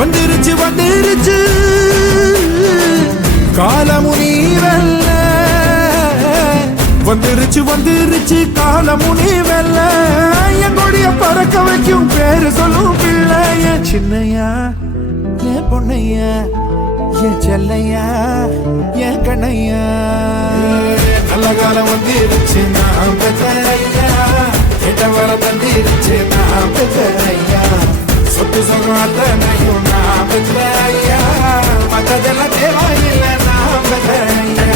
வந்துருச்சு வந்துருச்சு காலமுனி வெல்ல வந்துருச்சு வந்துருச்சு காலமுனி வெல்ல எங்களுடைய பறக்க வைக்கும் பேரு சொல்லும் பிள்ளை என் சின்னையா என் பொண்ணையா என் செல்லையா என் கண்ணையா நல்ல காலம் வந்துருச்சு நான் பெற்றையா கெட்ட வர தந்திருச்சு நான் பெற்றையா சொத்து சொகம் அத்தனையும் நான் பெற்றையா மற்றதெல்லாம் தேவையில்லை நான் பெற்றையா